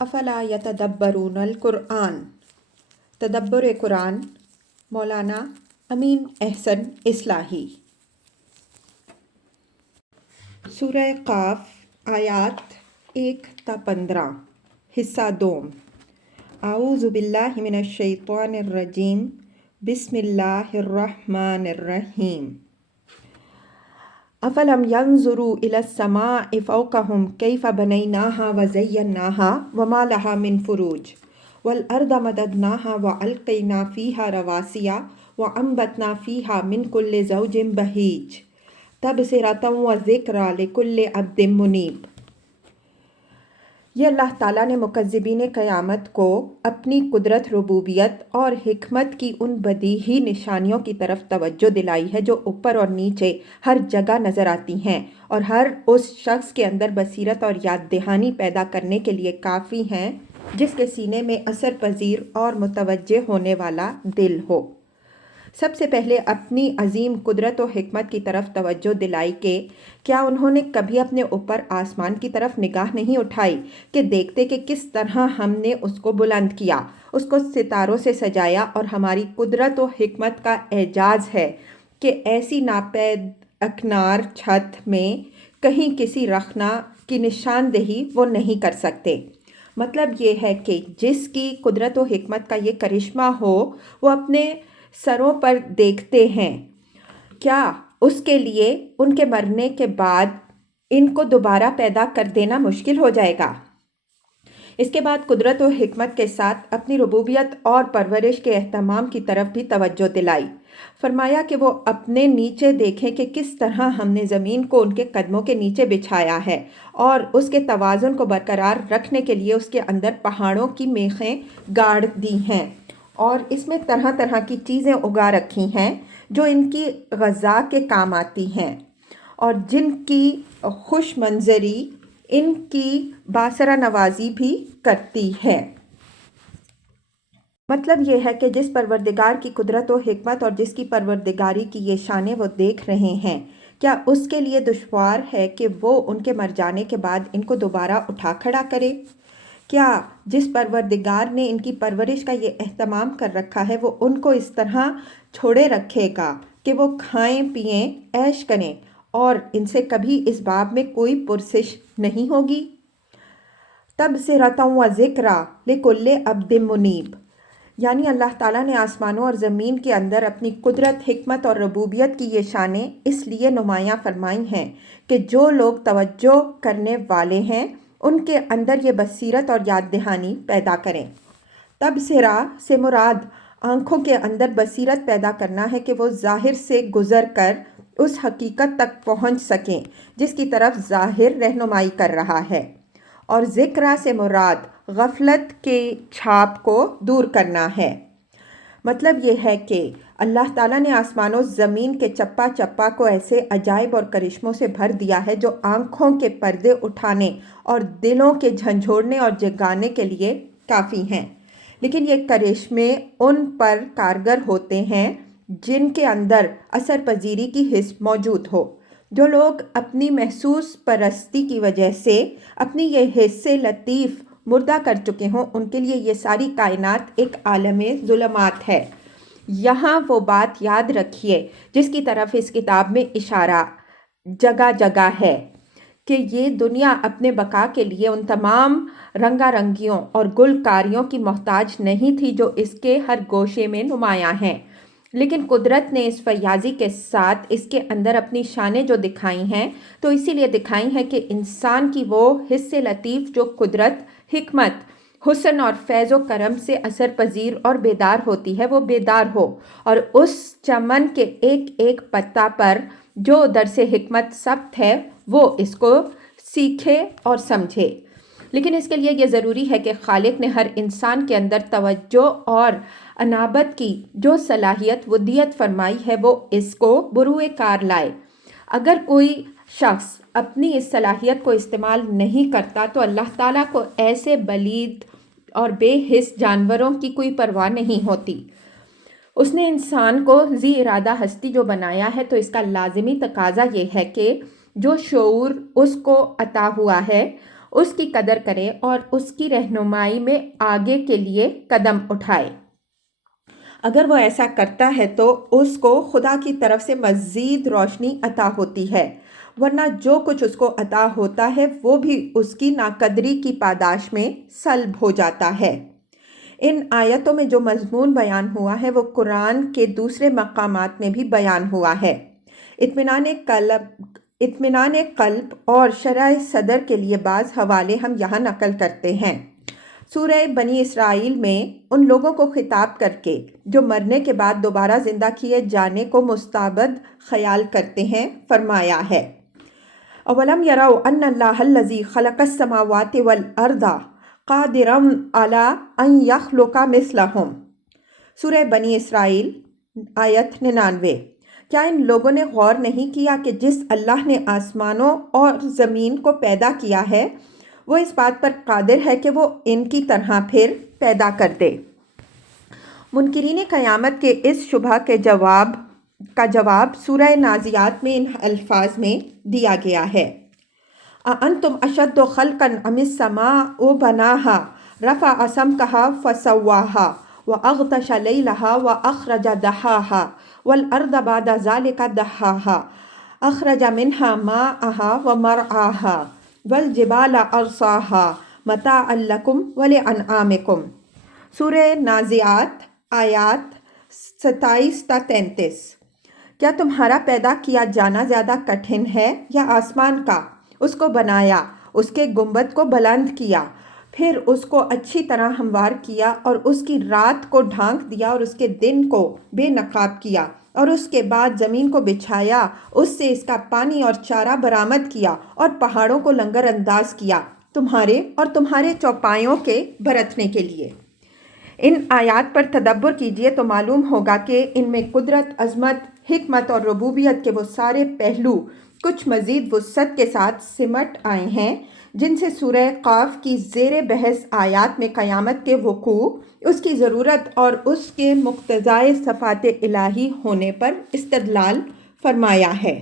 افلا یتدبرون القرآن، تدبر قرآن، مولانا امین احسن اصلاحی۔ سورہ قاف آیات 1 تا 15، حصہ دوم۔ اعوذ باللہ من الشیطان الرجیم، بسم اللہ الرحمن الرحیم۔ افلم ينظروا الى السماء فوقهم كيف بنيناها وزيناها وما لها من فروج والارض مددناها والقينا فيها رواسي وانبتنا فيها من كل زوج بهيج تبصرة وذكرى لكل عبد منيب۔ یہ اللہ تعالیٰ نے مکذبین قیامت کو اپنی قدرت، ربوبیت اور حکمت کی ان بدیہی نشانیوں کی طرف توجہ دلائی ہے جو اوپر اور نیچے ہر جگہ نظر آتی ہیں اور ہر اس شخص کے اندر بصیرت اور یاد دہانی پیدا کرنے کے لیے کافی ہیں جس کے سینے میں اثر پذیر اور متوجہ ہونے والا دل ہو۔ سب سے پہلے اپنی عظیم قدرت و حکمت کی طرف توجہ دلائی کہ کیا انہوں نے کبھی اپنے اوپر آسمان کی طرف نگاہ نہیں اٹھائی کہ دیکھتے کہ کس طرح ہم نے اس کو بلند کیا، اس کو ستاروں سے سجایا، اور ہماری قدرت و حکمت کا اعجاز ہے کہ ایسی ناپید اکنار چھت میں کہیں کسی رخنہ کی نشاندہی وہ نہیں کر سکتے۔ مطلب یہ ہے کہ جس کی قدرت و حکمت کا یہ کرشمہ ہو وہ اپنے سروں پر دیکھتے ہیں، کیا اس کے لیے ان کے مرنے کے بعد ان کو دوبارہ پیدا کر دینا مشکل ہو جائے گا؟ اس کے بعد قدرت و حکمت کے ساتھ اپنی ربوبیت اور پرورش کے اہتمام کی طرف بھی توجہ دلائی۔ فرمایا کہ وہ اپنے نیچے دیکھیں کہ کس طرح ہم نے زمین کو ان کے قدموں کے نیچے بچھایا ہے اور اس کے توازن کو برقرار رکھنے کے لیے اس کے اندر پہاڑوں کی میخیں گاڑ دی ہیں اور اس میں طرح طرح کی چیزیں اگا رکھی ہیں جو ان کی غذا کے کام آتی ہیں اور جن کی خوش منظری ان کی باصرہ نوازی بھی کرتی ہے۔ مطلب یہ ہے کہ جس پروردگار کی قدرت و حکمت اور جس کی پروردگاری کی یہ شانیں وہ دیکھ رہے ہیں، کیا اس کے لیے دشوار ہے کہ وہ ان کے مر جانے کے بعد ان کو دوبارہ اٹھا کھڑا کرے؟ کیا جس پروردگار نے ان کی پرورش کا یہ اہتمام کر رکھا ہے وہ ان کو اس طرح چھوڑے رکھے گا کہ وہ کھائیں پئیں عیش کریں اور ان سے کبھی اس باب میں کوئی پرسش نہیں ہوگی؟ تبصرۃ و ذکریٰ لکل عبد منیب، یعنی اللہ تعالیٰ نے آسمانوں اور زمین کے اندر اپنی قدرت، حکمت اور ربوبیت کی یہ شانیں اس لیے نمایاں فرمائی ہیں کہ جو لوگ توجہ کرنے والے ہیں ان کے اندر یہ بصیرت اور یاد دہانی پیدا کریں۔ تبصرہ سے مراد آنکھوں کے اندر بصیرت پیدا کرنا ہے کہ وہ ظاہر سے گزر کر اس حقیقت تک پہنچ سکیں جس کی طرف ظاہر رہنمائی کر رہا ہے، اور ذکرہ سے مراد غفلت کے چھاپ کو دور کرنا ہے۔ مطلب یہ ہے کہ اللہ تعالیٰ نے آسمان و زمین کے چپا چپا کو ایسے عجائب اور کرشموں سے بھر دیا ہے جو آنکھوں کے پردے اٹھانے اور دلوں کے جھنجھوڑنے اور جگانے کے لیے کافی ہیں، لیکن یہ کرشمے ان پر کارگر ہوتے ہیں جن کے اندر اثر پذیری کی حس موجود ہو۔ جو لوگ اپنی محسوس پرستی کی وجہ سے اپنی یہ حس لطیف مردہ کر چکے ہوں ان کے لیے یہ ساری کائنات ایک عالم ظلمات ہے۔ یہاں وہ بات یاد رکھیے جس کی طرف اس کتاب میں اشارہ جگہ جگہ ہے کہ یہ دنیا اپنے بقا کے لیے ان تمام رنگا رنگیوں اور گل کاریوں کی محتاج نہیں تھی جو اس کے ہر گوشے میں نمایاں ہیں، لیکن قدرت نے اس فیاضی کے ساتھ اس کے اندر اپنی شانیں جو دکھائی ہیں تو اسی لیے دکھائی ہیں کہ انسان کی وہ حس لطیف جو قدرت، حکمت، حسن اور فیض و کرم سے اثر پذیر اور بیدار ہوتی ہے وہ بیدار ہو اور اس چمن کے ایک ایک پتا پر جو درس حکمت ثبت ہے وہ اس کو سیکھے اور سمجھے۔ لیکن اس کے لیے یہ ضروری ہے کہ خالق نے ہر انسان کے اندر توجہ اور انابت کی جو صلاحیت ودیت فرمائی ہے وہ اس کو بروئے کار لائے۔ اگر کوئی شخص اپنی اس صلاحیت کو استعمال نہیں کرتا تو اللہ تعالیٰ کو ایسے بلید اور بے حس جانوروں کی کوئی پرواہ نہیں ہوتی۔ اس نے انسان کو ذی ارادہ ہستی جو بنایا ہے تو اس کا لازمی تقاضا یہ ہے کہ جو شعور اس کو عطا ہوا ہے اس کی قدر کرے اور اس کی رہنمائی میں آگے کے لیے قدم اٹھائے۔ اگر وہ ایسا کرتا ہے تو اس کو خدا کی طرف سے مزید روشنی عطا ہوتی ہے، ورنہ جو کچھ اس کو عطا ہوتا ہے وہ بھی اس کی ناقدری کی پاداش میں سلب ہو جاتا ہے۔ ان آیتوں میں جو مضمون بیان ہوا ہے وہ قرآن کے دوسرے مقامات میں بھی بیان ہوا ہے۔ اطمینان قلب اور شرح صدر کے لیے بعض حوالے ہم یہاں نقل کرتے ہیں۔ سورہ بنی اسرائیل میں ان لوگوں کو خطاب کر کے جو مرنے کے بعد دوبارہ زندہ کیے جانے کو مستبد خیال کرتے ہیں فرمایا ہے، اولم یروا ان اللہ الذی خلق السماوات والارض قادر علی ان یخلق مثلہم۔ سورہ بنی اسرائیل آیت 99۔ کیا ان لوگوں نے غور نہیں کیا کہ جس اللہ نے آسمانوں اور زمین کو پیدا کیا ہے وہ اس بات پر قادر ہے کہ وہ ان کی طرح پھر پیدا کر دے۔ منکرین قیامت کے اس شبہ کے جواب سورہ نازعات میں ان الفاظ میں دیا گیا ہے، اَأَنتُمْ أَشَدُّ خَلْقًا أَمِ السَّمَاءُ بَنَاهَا رَفَعَ سَمْكَهَا فَسَوَّاهَا وَأَغْطَشَ لَيْلَهَا وَأَخْرَجَ ضَحَاهَا وَالْأَرْضَ بَعْدَ ذَلِكَ دَحَاهَا أَخْرَجَ مِنْهَا مَاءَهَا وَمَرْعَاهَا وَالْجِبَالَ أَرْسَاهَا مَتَاعًا لَكُمْ وَلِأَنْعَامِكُمْ۔ سورہ نازعات آیات 27 تا 33۔ کیا تمہارا پیدا کیا جانا زیادہ کٹھن ہے یا آسمان کا؟ اس کو بنایا، اس کے گنبد کو بلند کیا، پھر اس کو اچھی طرح ہموار کیا اور اس کی رات کو ڈھانک دیا اور اس کے دن کو بے نقاب کیا، اور اس کے بعد زمین کو بچھایا، اس سے اس کا پانی اور چارہ برآمد کیا اور پہاڑوں کو لنگر انداز کیا تمہارے اور تمہارے چوپایوں کے برتنے کے لیے۔ ان آیات پر تدبر کیجئے تو معلوم ہوگا کہ ان میں قدرت، عظمت، حکمت اور ربوبیت کے وہ سارے پہلو کچھ مزید وسعت کے ساتھ سمٹ آئے ہیں جن سے سورہ قاف کی زیر بحث آیات میں قیامت کے وقوع، اس کی ضرورت اور اس کے مقتضائے صفات الہی ہونے پر استدلال فرمایا ہے۔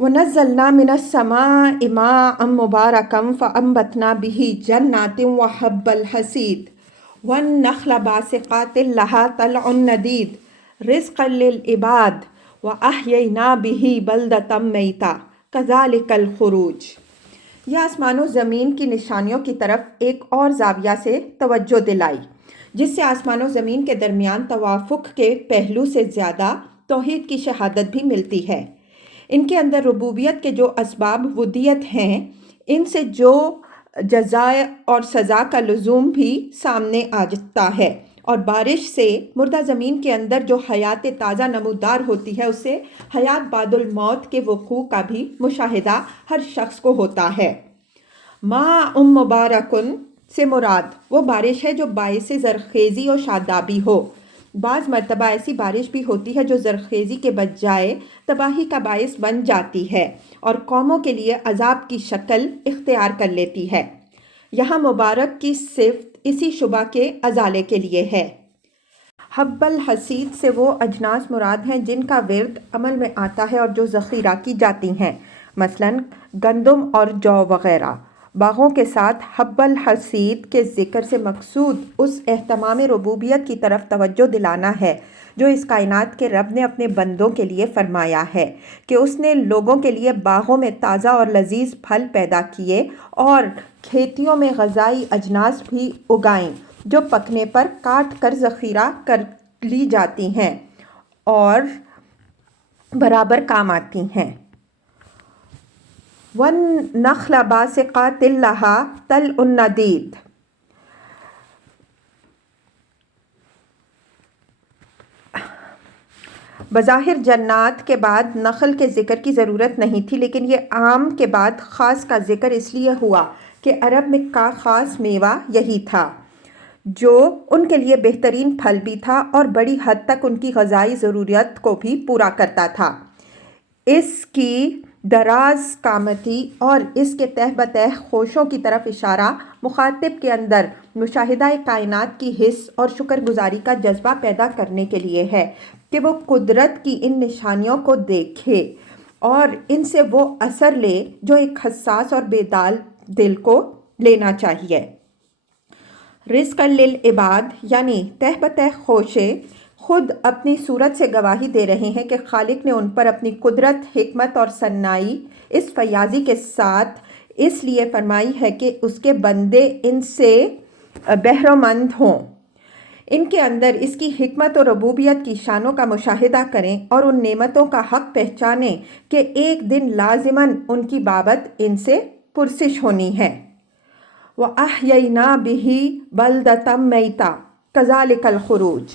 وَنَزَّلْنَا مِنَ السَّمَاءِ مَاءً مُبَارَكًا فَأَنبَتْنَا بِهِ جَنَّاتٍ وَحَبَّ الْحَصِيدِ وَالنَّخْلَ بَاسِقَاتٍ لَهَا طَلْعٌ نَضِيدٌ رِزْقًا لِلْعِبَادِ وَأَحْيَيْنَا بِهِ بَلْدَةً مَيْتًا كَذَلِكَ الْخُرُوجُ۔ یہ آسمان و زمین کی نشانیوں کی طرف ایک اور زاویہ سے توجہ دلائی، جس سے آسمان و زمین کے درمیان توافق کے پہلو سے زیادہ توحید کی شہادت بھی ملتی ہے۔ ان کے اندر ربوبیت کے جو اسباب ودیت ہیں، ان سے جو جزائے اور سزا کا لزوم بھی سامنے آتا ہے، اور بارش سے مردہ زمین کے اندر جو حیات تازہ نمودار ہوتی ہے اس سے حیات بعد الموت کے وقوع کا بھی مشاہدہ ہر شخص کو ہوتا ہے۔ ماء مبارکن سے مراد وہ بارش ہے جو باعث زرخیزی اور شادابی ہو۔ بعض مرتبہ ایسی بارش بھی ہوتی ہے جو زرخیزی کے بجائے تباہی کا باعث بن جاتی ہے اور قوموں کے لیے عذاب کی شکل اختیار کر لیتی ہے۔ یہاں مبارک کی صفت اسی شبہ کے ازالے کے لیے ہے۔ حب الحصید سے وہ اجناس مراد ہیں جن کا ورد عمل میں آتا ہے اور جو ذخیرہ کی جاتی ہیں، مثلاً گندم اور جو وغیرہ۔ باغوں کے ساتھ حب الحصید کے ذکر سے مقصود اس اہتمام ربوبیت کی طرف توجہ دلانا ہے جو اس کائنات کے رب نے اپنے بندوں کے لیے فرمایا ہے کہ اس نے لوگوں کے لیے باغوں میں تازہ اور لذیذ پھل پیدا کیے اور کھیتیوں میں غذائی اجناس بھی اگائیں جو پکنے پر کاٹ کر ذخیرہ کر لی جاتی ہیں اور برابر کام آتی ہیں۔ وَالنَّخْلَ بَاسِقَاتٍ لَهَا طَلْعٌ نَضِيدٌ۔ بظاہر جنات کے بعد نخل کے ذکر کی ضرورت نہیں تھی، لیکن یہ عام کے بعد خاص کا ذکر اس لیے ہوا کہ عرب میں کا خاص میوہ یہی تھا جو ان کے لیے بہترین پھل بھی تھا اور بڑی حد تک ان کی غذائی ضروریات کو بھی پورا کرتا تھا۔ اس کی دراز قامتی اور اس کے تہ بتہ خوشوں کی طرف اشارہ مخاطب کے اندر مشاہدہ کائنات کی حس اور شکر گزاری کا جذبہ پیدا کرنے کے لیے ہے کہ وہ قدرت کی ان نشانیوں کو دیکھے اور ان سے وہ اثر لے جو ایک حساس اور بیدال دل کو لینا چاہیے۔ رزق للعباد یعنی تہ بتہ خوشے خود اپنی صورت سے گواہی دے رہے ہیں کہ خالق نے ان پر اپنی قدرت، حکمت اور سنائی اس فیاضی کے ساتھ اس لیے فرمائی ہے کہ اس کے بندے ان سے بہرمند ہوں، ان کے اندر اس کی حکمت اور ربوبیت کی شانوں کا مشاہدہ کریں اور ان نعمتوں کا حق پہچانیں کہ ایک دن لازماً ان کی بابت ان سے پرسش ہونی ہے۔ وَأَحْيَيْنَا بِهِ بَلْدَةً مَيْتًا كَذَلِكَ الْخُرُوجُ،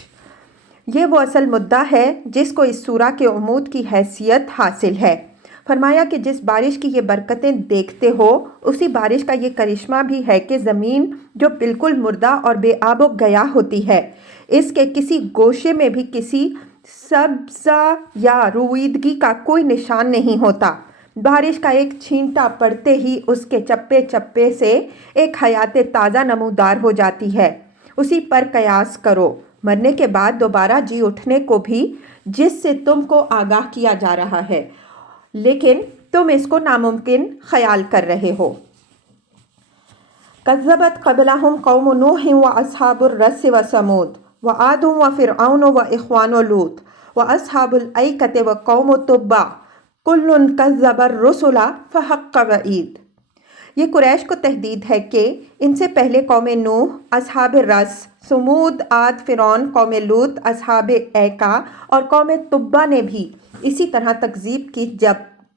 یہ وہ اصل مدعا ہے جس کو اس سورہ کے عمود کی حیثیت حاصل ہے۔ فرمایا کہ جس بارش کی یہ برکتیں دیکھتے ہو اسی بارش کا یہ کرشمہ بھی ہے کہ زمین جو بالکل مردہ اور بے آب و گیا ہوتی ہے، اس کے کسی گوشے میں بھی کسی سبزہ یا رویدگی کا کوئی نشان نہیں ہوتا، بارش کا ایک چھینٹا پڑتے ہی اس کے چپے چپے سے ایک حیات تازہ نمودار ہو جاتی ہے۔ اسی پر قیاس کرو مرنے کے بعد دوبارہ جی اٹھنے کو بھی، جس سے تم کو آگاہ کیا جا رہا ہے، لیکن تم اس کو ناممکن خیال کر رہے ہو۔ کذبت قبلہم قوم نوح واصحاب الرس وثمود وعاد وفرعون واخوان لوط واصحاب الایکۃ وقوم تبع کل کذب الرسل فحق وعید۔ یہ قریش کو تحدید ہے کہ ان سے پہلے قوم نوح، اصحاب رس، سمود، عاد، فرعون، قوم لوط، اصحاب ایکا اور قوم تبع نے بھی اسی طرح تکذیب کی،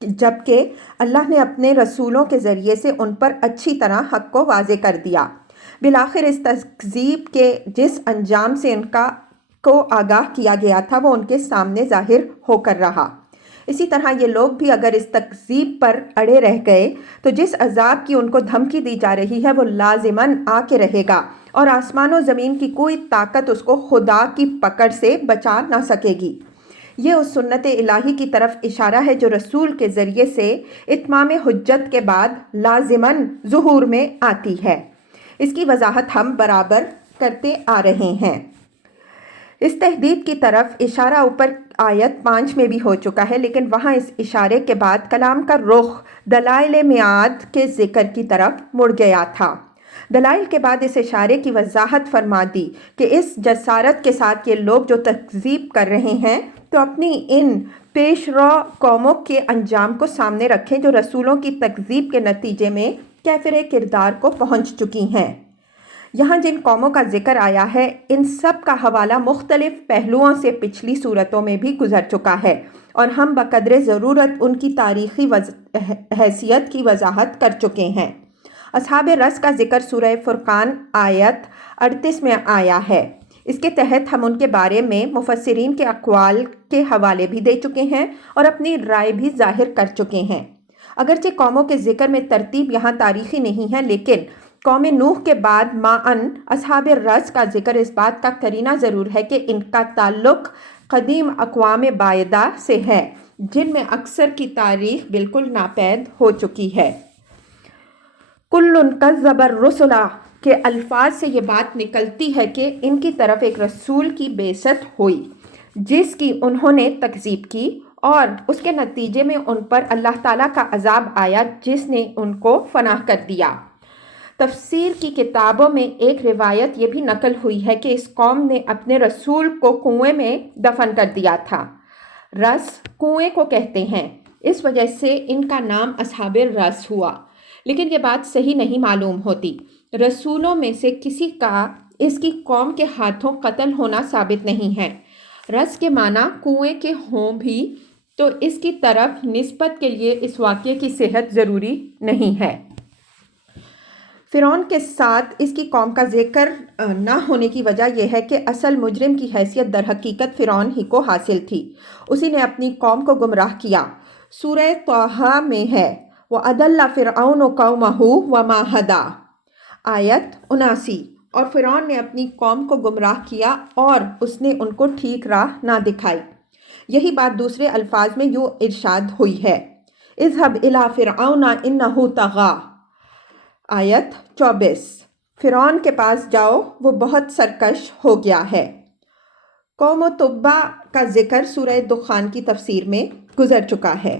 جبکہ اللہ نے اپنے رسولوں کے ذریعے سے ان پر اچھی طرح حق کو واضح کر دیا۔ بالآخر اس تکذیب کے جس انجام سے ان کو آگاہ کیا گیا تھا وہ ان کے سامنے ظاہر ہو کر رہا۔ اسی طرح یہ لوگ بھی اگر اس تکذیب پر اڑے رہ گئے تو جس عذاب کی ان کو دھمکی دی جا رہی ہے وہ لازماً آ کے رہے گا، اور آسمان و زمین کی کوئی طاقت اس کو خدا کی پکڑ سے بچا نہ سکے گی۔ یہ اس سنت الہی کی طرف اشارہ ہے جو رسول کے ذریعے سے اتمام حجت کے بعد لازماً ظہور میں آتی ہے۔ اس کی وضاحت ہم برابر کرتے آ رہے ہیں۔ اس تحدید کی طرف اشارہ اوپر آیت 5 میں بھی ہو چکا ہے، لیکن وہاں اس اشارے کے بعد کلام کا رخ دلائل میعاد کے ذکر کی طرف مڑ گیا تھا۔ دلائل کے بعد اس اشارے کی وضاحت فرما دی کہ اس جسارت کے ساتھ یہ لوگ جو تکذیب کر رہے ہیں تو اپنی ان پیش رو قوموں کے انجام کو سامنے رکھیں جو رسولوں کی تکذیب کے نتیجے میں کافر کردار کو پہنچ چکی ہیں۔ یہاں جن قوموں کا ذکر آیا ہے ان سب کا حوالہ مختلف پہلوؤں سے پچھلی صورتوں میں بھی گزر چکا ہے، اور ہم بقدر ضرورت ان کی تاریخی حیثیت کی وضاحت کر چکے ہیں۔ اصحاب رس کا ذکر سورہ فرقان آیت 38 میں آیا ہے۔ اس کے تحت ہم ان کے بارے میں مفسرین کے اقوال کے حوالے بھی دے چکے ہیں اور اپنی رائے بھی ظاہر کر چکے ہیں۔ اگرچہ قوموں کے ذکر میں ترتیب یہاں تاریخی نہیں ہے، لیکن قوم نوح کے بعد معاً اصحاب رس کا ذکر اس بات کا قرینہ ضرور ہے کہ ان کا تعلق قدیم اقوام بعیدہ سے ہے، جن میں اکثر کی تاریخ بالکل ناپید ہو چکی ہے۔ کل کذب الرسل کے الفاظ سے یہ بات نکلتی ہے کہ ان کی طرف ایک رسول کی بعثت ہوئی جس کی انہوں نے تکذیب کی، اور اس کے نتیجے میں ان پر اللہ تعالیٰ کا عذاب آیا جس نے ان کو فنا کر دیا۔ تفسیر کی کتابوں میں ایک روایت یہ بھی نقل ہوئی ہے کہ اس قوم نے اپنے رسول کو کنویں میں دفن کر دیا تھا۔ رس کنویں کو کہتے ہیں، اس وجہ سے ان کا نام اصحاب رس ہوا، لیکن یہ بات صحیح نہیں معلوم ہوتی۔ رسولوں میں سے کسی کا اس کی قوم کے ہاتھوں قتل ہونا ثابت نہیں ہے۔ رس کے معنی کنویں کے ہوں بھی تو اس کی طرف نسبت کے لیے اس واقعے کی صحت ضروری نہیں ہے۔ فرعون کے ساتھ اس کی قوم کا ذکر نہ ہونے کی وجہ یہ ہے کہ اصل مجرم کی حیثیت در حقیقت فرعون ہی کو حاصل تھی، اسی نے اپنی قوم کو گمراہ کیا۔ سورہ طٰہٰ میں ہے وَأَضَلَّ فِرْعَوْنُ قَوْمَهُ وَمَا هَدَىٰ آیت 79، اور فرعون نے اپنی قوم کو گمراہ کیا اور اس نے ان کو ٹھیک راہ نہ دکھائی۔ یہی بات دوسرے الفاظ میں یوں ارشاد ہوئی ہے اذهب إِلَىٰ فِرْعَوْنَ إِنَّهُ طَغَىٰ آیت 24، فرعون کے پاس جاؤ وہ بہت سرکش ہو گیا ہے۔ قوم و تبع کا ذکر سورہ دخان کی تفسیر میں گزر چکا ہے۔